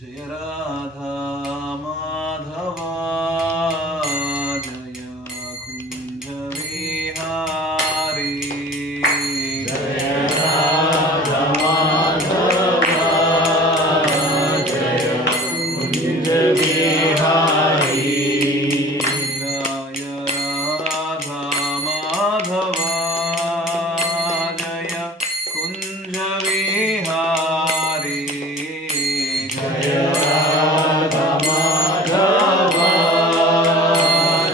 जय राधा माधव जय कुंज विहारी जय राधा माधव जय कुंज विहारी जय राधा माधव जय कुंज विहारी जय राधा माधव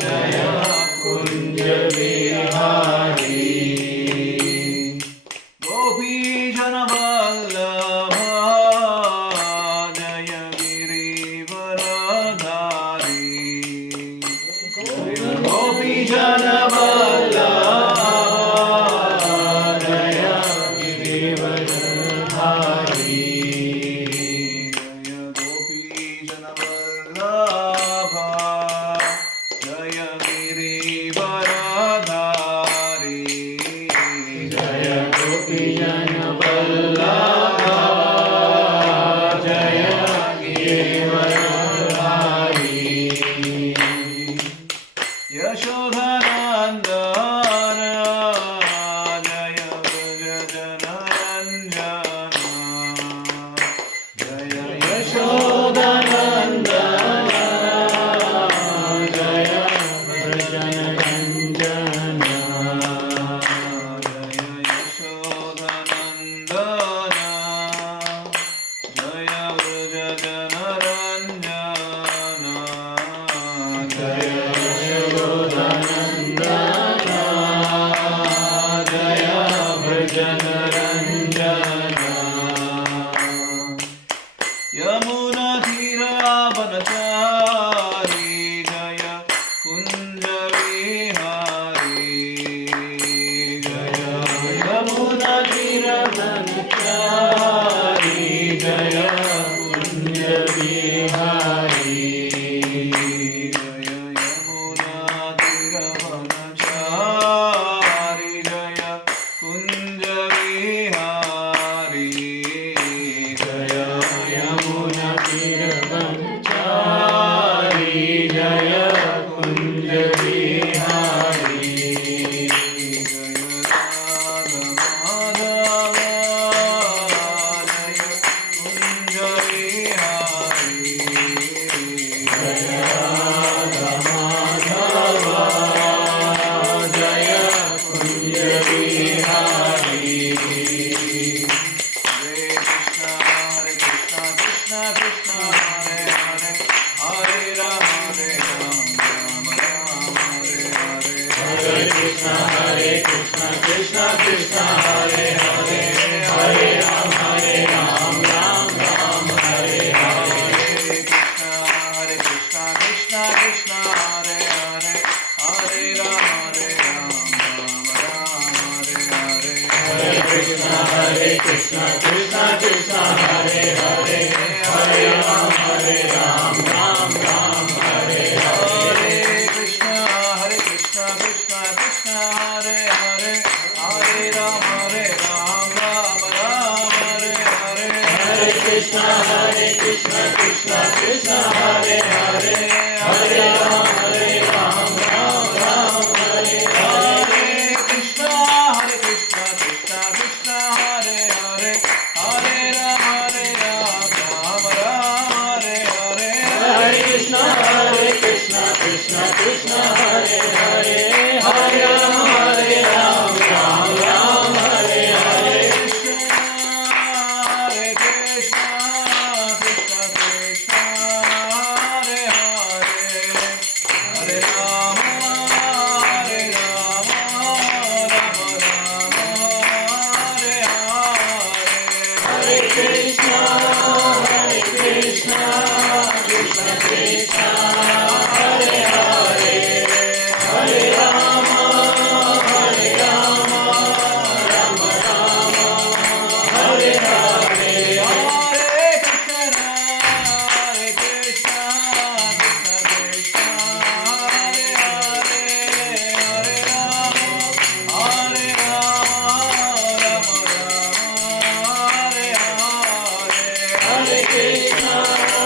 जय कुंज विहारी गोपी जन वल्लभ जय गिरिवरधारी गोपी जन वल्लभ जय गिरिवरधारी जय गोपी जन वल्लभ जय गिरिवरधारी जय गोपीजन वल्लभ जय गिरिवरधारी यशोधनन्दन जय व्रजजनरञ्जन जय यशोदनन्दन जय व्रजनरञ्जन जय यशोधनन्दन जय व्रजजनरञ्जन जय यशोदनन्दन जय व्रजनरञ्जन यमुनातीरावनचारी जय कुञ्ज विहारी जय यमुनातीरवनचारी जय कुंज विहारी जय यमुनातीरवनचारी जय कुञ्ज विहारी जय यमुनातीरवनचारी जय कुंज विहारी जय राधा माधव जय कुंज विहारी हरे कृष्ण कृष्ण कृष्ण हरे हरे हरे राम राम राम हरे हरे हरे कृष्ण कृष्ण कृष्ण हरे हरे हरे राम राम राम हरे हरे हरे कृष्ण कृष्ण कृष्ण हरे हरे हरे राम राम हरे हरे हरे कृष्ण कृष्ण कृष्ण हरे हरे हरे राम राम राम हरे हरे हरे कृष्ण कृष्ण कृष्ण हरे हरे हरे राम राम राम हरे हरे हरे कृष्ण कृष्ण कृष्ण हरे हरे हरे राम राम राम हरे हरे कृष्ण कृष्ण कृष्ण हरे हरे हरे राम राम राम हरे हरे हरे कृष्ण कृष्ण कृष्ण हरे हरे हरे राम राम राम हरे हरे हरे कृष्ण कृष्ण कृष्ण हरे हरे हरे राम राम राम राम हरे हरे हरे कृष्ण कृष्ण कृष्ण हरे हरे हरे राम राम राम हरे हरे हरे कृष्ण कृष्ण कृष्ण हरे हरे हरे राम राम राम हरे हरे हरे कृष्ण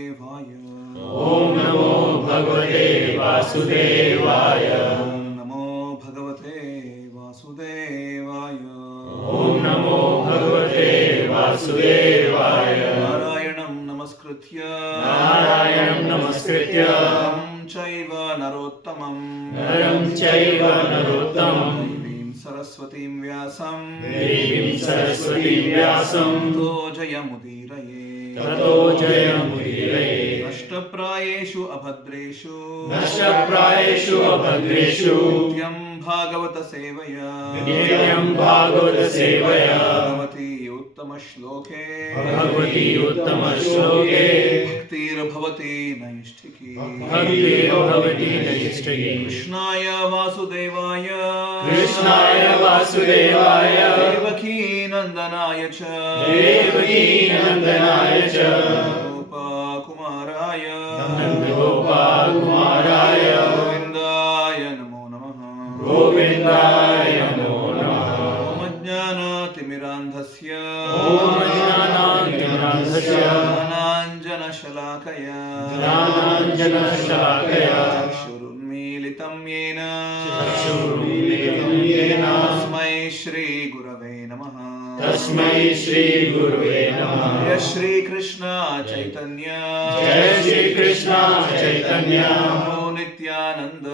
ಓಂ ನಮೋ ಭಗವತೆ ವಾಸುದೇವಾಯ. ಓಂ ನಮೋ ಭಗವತೆ ವಾಸುದೇವಾಯ. ಓಂ ನಮೋ ಭಗವತೆ ವಾಸುದೇವಾಯ. ನಾರಾಯಣಂ ನಮಸ್ಕೃತ್ಯ ನಾರಾಯಣಂ ನಮಸ್ಕೃತ್ಯ ನರಂ ಚೈವ ನರೋತ್ತಮಂ ನರಂ ಚೈವ ನರೋತ್ತಮಂ ದೇವೀಂ ಸರಸ್ವತೀಂ ವ್ಯಾಸಂ ದೇವೀಂ ಸರಸ್ವತೀಂ ವ್ಯಾಸಂ ತೋ ಜಯಮುದೀರಯೇ. ತತೋ ಜಯಮುದೀರಯೇ. ನಷ್ಟಪ್ರಾಯೇಷು ಅಭದ್ರೇಷು ನಷ್ಟಪ್ರಾಯೇಷು ಅಭದ್ರೇಷು ನಿತ್ಯಂ ಭಾಗವತ ಸೇವಯ ನಿತ್ಯಂ ಭಾಗವತ ಸೇವಯ ಭಗವತಿ ಉತ್ತಮ ಶ್ಲೋಕೆ ಭಗವತಿ ಉತ್ತಮ ಶ್ಲೋಕೆ ಭಕ್ತಿರ್ಭವತಿ ನೈಷ್ಠಿಕಿ. ಭಕ್ತಿರ್ಭವತಿ ನೈಷ್ಠಿಕಿ. ಕೃಷ್ಣಾಯ ವಾಸುದೇವಾಯ ಕೃಷ್ಣಾಯ ವಾಸುದೇವಾಯ ದೇವಕೀ ನಂದನಾಯ ಚ ದೇವಕೀ ನಂದನಾಯ ಚ ಗೋಪಕುಮಾರಾಯ ನಂದಗೋಪಾಲಕುಮಾರಾಯ ಗೋವಿಂದಾಯ ನಮೋ ನಮಃ. ಗೋವಿಂದಾಯ ನಮೋ ನಮಃ. ಓಂ ಅಜ್ಞಾನತಿಮಿರಾಂಧಸ್ಯ ಓಂ ಅಜ್ಞಾನಾಂಜನಾಂಧಸ್ಯ ಜ್ಞಾನಾಂಜನಶಲಾಕಯ ಜ್ಞಾನಾಂಜನಶಲಾಕಯ ಚಕ್ಷುರುನ್ಮೀಲಿತಂ ಯೇನ ಚಕ್ಷುರುನ್ಮೀಲಿತಂ ಯೇನ ತಸ್ಮೈ ಶ್ರೀ ಗುರವೇ ನಮಃ. ತಸ್ಮೈ ಶ್ರೀ ಗುರುವೇ ನಮಃ. ಜಯ ಶ್ರೀ ಕೃಷ್ಣ ಚೈತನ್ಯ ಜಯ ಶ್ರೀ ಕೃಷ್ಣ ಚೈತನ್ಯ ಪ್ರಭು ನಿತ್ಯಾನಂದ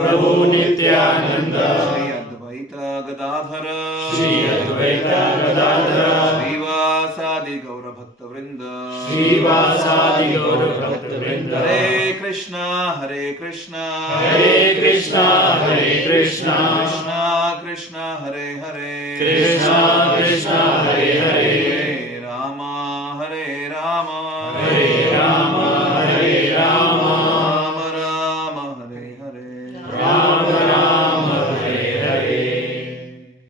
ಪ್ರಭು ನಿತ್ಯಾನಂದ ಶ್ರೀ ಅದ್ವೈತ ಗದಾಧರ ಶ್ರೀ ಅದ್ವೈತ ಗದಾಧರ ಶ್ರೀವಾಸಾದಿ ಗೌರಭಕ್ತವೃಂದ ಶ್ರೀವಾಸಾದಿ ಗೌರಭಕ್ತವೃಂದ. ಹರೇ ಕೃಷ್ಣ ಹರೇ ಕೃಷ್ಣ ಹರೇ ಕೃಷ್ಣ ಹರೇ ಕೃಷ್ಣ ಕೃಷ್ಣ ಕೃಷ್ಣ ಹರೇ ಹರೇ ಕೃಷ್ಣ ಕೃಷ್ಣ ಹರೇ